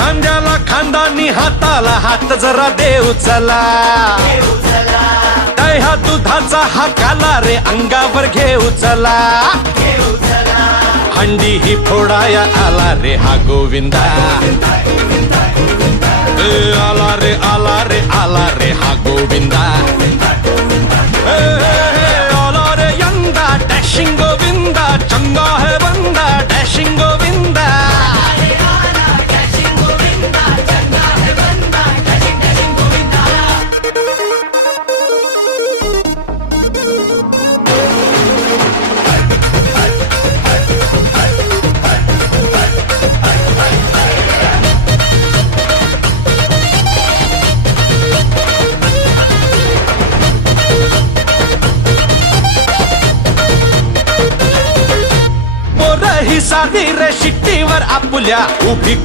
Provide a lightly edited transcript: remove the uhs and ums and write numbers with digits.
खांद्याला खांदानी हाताला हात जरा देऊ चला, ह्या दुधाचा हा काला रे अंगावर घेऊ चला, हंडी ही फोडाया आला रे हा गोविंदा, आला रे आला रे आला रे हा गोविंदा, आला रे यंदा डॅशिंग गोविंदा, चंगा है बंदा डॅशिंग गोविंदा. ही साधी रे शिट्टीवर आपुल्या उभी